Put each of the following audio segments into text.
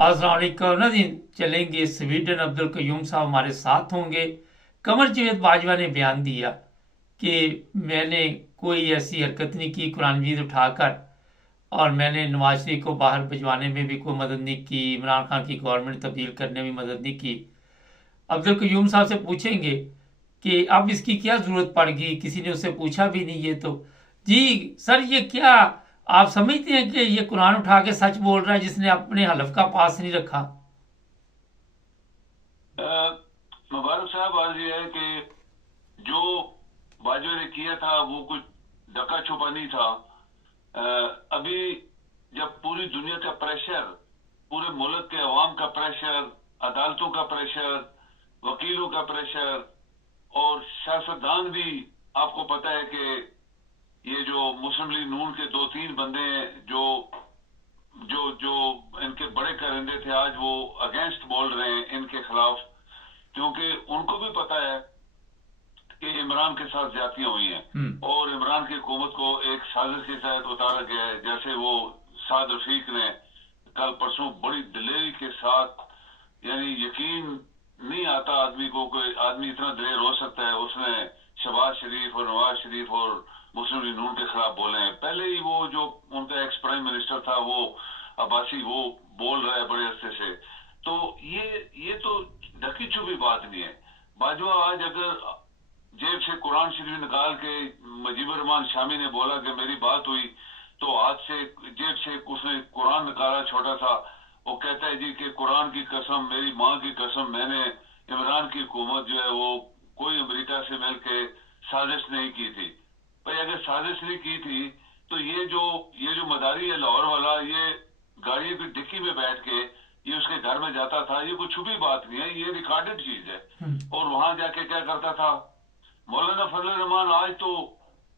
السلام علیکم ناظرین، چلیں گے سویڈن عبد القیوم صاحب ہمارے ساتھ ہوں گے۔ قمر جاوید باجوہ نے بیان دیا کہ میں نے کوئی ایسی حرکت نہیں کی قرآن مجید اٹھا کر، اور میں نے نواز شریف کو باہر بھجوانے میں بھی کوئی مدد نہیں کی، عمران خان کی گورنمنٹ تبدیل کرنے میں مدد نہیں کی۔ عبد القیوم صاحب سے پوچھیں گے کہ اب اس کی کیا ضرورت پڑ گئی، کسی نے اس سے پوچھا بھی نہیں یہ تو۔ جی سر، یہ کیا آپ سمجھتے ہیں کہ یہ قرآن اٹھا کے سچ بول رہا ہے جس نے اپنے حلف کا پاس نہیں رکھا؟ مبارک صاحب، آج یہ ہے کہ جو باجوہ نے کیا تھا وہ کچھ ڈکا چھپا نہیں تھا۔ ابھی جب پوری دنیا کا پریشر، پورے ملک کے عوام کا پریشر، عدالتوں کا پریشر، وکیلوں کا پریشر، اور سیاستدان بھی، آپ کو پتہ ہے کہ یہ جو مسلم لیگ نون کے دو تین بندے ہیں جو جو جو ان کے بڑے کرندے تھے، آج وہ اگینسٹ بول رہے ہیں ان کے خلاف، کیونکہ ان کو بھی پتا ہے کہ عمران کے ساتھ زیادتیاں ہوئی ہیں اور عمران کی حکومت کو ایک سازش کے تحت اتارا گیا ہے۔ جیسے وہ سعد رفیق نے کل پرسوں بڑی دلیری کے ساتھ، یعنی یقین نہیں آتا آدمی کو کہ آدمی اتنا دلیر ہو سکتا ہے، اس نے شہباز شریف اور نواز شریف اور مسلم لیگ نون کے خلاف بولے ہیں۔ پہلے ہی وہ جو ان کا ایکس پرائم منسٹر تھا وہ عباسی، وہ بول رہا ہے بڑے عرصے سے۔ تو یہ تو ڈھکی چھپی بات نہیں ہے۔ باجوہ آج اگر جیب سے قرآن شریف نکال کے، مجیب الرحمان شامی نے بولا کہ میری بات ہوئی، تو ہاتھ سے جیب سے اس نے قرآن نکالا چھوٹا سا، وہ کہتا ہے جی کہ قرآن کی قسم، میری ماں کی قسم، میں نے عمران کی حکومت جو ہے وہ کوئی امریکہ سے مل کے سازش نہیں کی تھی۔ بھائی اگر سازش نہیں کی تھی تو یہ جو مداری ہے لاہور والا، یہ گاڑی کی ڈکی میں بیٹھ کے یہ اس کے گھر میں جاتا تھا، یہ کوئی چھپی بات نہیں ہے، یہ ریکارڈڈ چیز ہے۔ اور وہاں جا کے کیا کرتا تھا؟ مولانا فضل الرحمان آج تو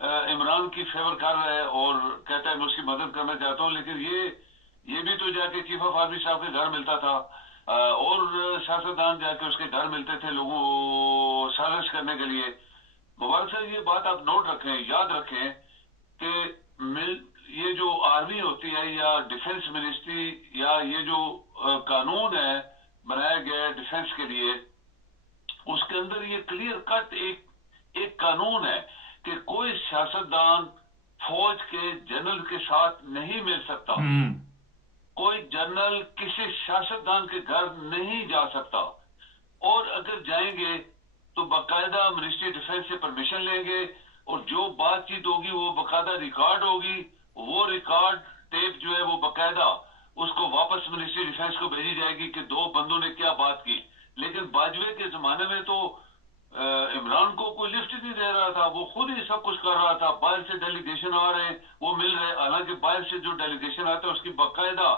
عمران کی فیور کر رہا ہے اور کہتا ہے میں اس کی مدد کرنا چاہتا ہوں، لیکن یہ بھی تو جا کے چیف آف آرمی صاحب کے گھر ملتا تھا، اور سیاستدان جا کے اس کے گھر ملتے تھے لوگوں سازش کرنے کے لیے۔ مبارک صاحب، یہ بات آپ نوٹ رکھیں، یاد رکھیں کہ یہ جو آرمی ہوتی ہے یا ڈیفنس منسٹری یا یہ جو قانون ہے بنایا گیا ہے ڈیفنس کے لیے، اس کے اندر یہ کلیئر کٹ ایک قانون ہے کہ کوئی سیاستدان فوج کے جنرل کے ساتھ نہیں مل سکتا، کوئی جنرل کسی سیاستدان کے گھر نہیں جا سکتا، اور اگر جائیں گے تو باقاعدہ منسٹری ڈیفنس سے پرمیشن لیں گے، اور جو بات چیت ہوگی وہ باقاعدہ ریکارڈ ہوگی، وہ ریکارڈ ٹیپ جو ہے وہ باقاعدہ اس کو واپس منسٹری ڈیفنس کو بھیجی جائے گی کہ دو بندوں نے کیا بات کی۔ لیکن باجوہ کے زمانے میں تو عمران کو کوئی لفٹ نہیں دے رہا تھا، وہ خود ہی سب کچھ کر رہا تھا، باہر سے ڈیلیگیشن آ رہے ہیں وہ مل رہے، حالانکہ باہر سے جو ڈیلیگیشن آتا ہے اس کی باقاعدہ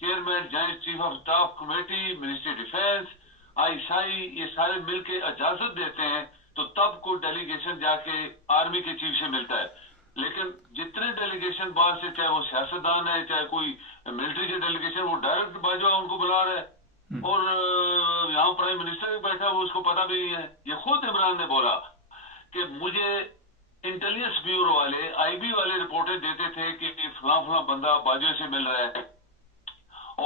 chairman, joint chief of staff committee, ministry defence, آئی یہ سارے مل کے اجازت دیتے ہیں، تو تب کوئی ڈیلیگیشن جا کے آرمی کے چیف سے ملتا ہے۔ لیکن جتنے ڈیلیگیشن باہر سے، چاہے وہ سیاستدان ہے چاہے کوئی ملٹری کے ڈیلیگیشن، وہ ڈائریکٹ باجوہ ان کو بلا رہا ہے، اور یہاں پرائم منسٹر بھی بیٹھا وہ اس کو پتا بھی نہیں ہے۔ یہ خود عمران نے بولا کہ مجھے انٹیلیجنس بیورو والے، آئی بی والے رپورٹیں دیتے تھے کہ فلاں فلاں بندہ باجوہ سے مل رہا ہے،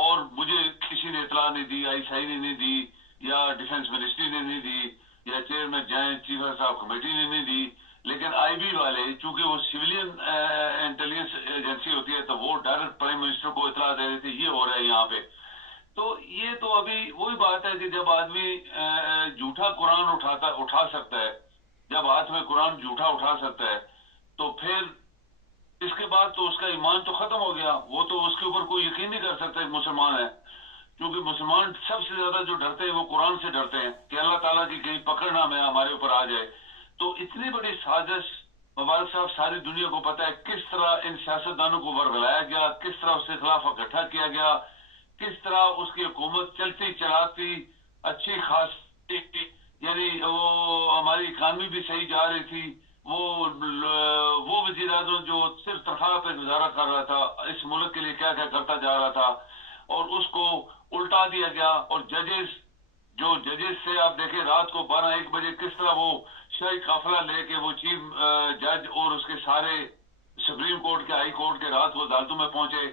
اور مجھے کسی نے اطلاع نہیں دی، آئی سی نے نہیں دی، یا ڈیفنس منسٹری نے نہیں دی، یا chairman joint chief of staff committee نے نہیں دی۔ لیکن آئی بی والے چونکہ وہ سویلین انٹیلیجنس ایجنسی ہوتی ہے تو وہ ڈائریکٹ پرائم منسٹر کو اطلاع دے رہے تھے یہ ہو رہا ہے یہاں پہ۔ تو یہ تو ابھی وہی بات ہے کہ جب آدمی جھوٹا قرآن اٹھا سکتا ہے، جب ہاتھ میں قرآن جھوٹا اٹھا سکتا ہے، تو پھر اس کے بعد تو اس کا ایمان تو ختم ہو گیا، وہ تو اس کے اوپر کوئی یقین نہیں کر سکتا ایک مسلمان ہے، کیونکہ مسلمان سب سے زیادہ جو ڈرتے ہیں وہ قرآن سے ڈرتے ہیں کہ اللہ تعالیٰ کی کہیں پکڑنا میں ہمارے اوپر آ جائے۔ تو اتنی بڑی سازش، مبارک صاحب، ساری دنیا کو پتا ہے کس طرح ان سیاستدانوں کو ورگلایا گیا، کس طرح اس کے خلاف اکٹھا کیا گیا، کس طرح اس کی حکومت چلتی چلاتی اچھی خاصی، یعنی وہ ہماری اکانومی بھی صحیح جا رہی تھی، وہ وزیر اعظم جو صرف تنخواہ پہ گزارا کر رہا تھا، اس ملک کے لیے کیا کیا کرتا جا رہا تھا، اور اس کو الٹا دیا گیا۔ اور ججز سے آپ دیکھیں رات کو 12-1 بجے کس طرح وہ شاہی قافلہ لے کے وہ چیف جج اور اس کے سارے سپریم کورٹ کے، ہائی کورٹ کے، رات کو عدالتوں میں پہنچے۔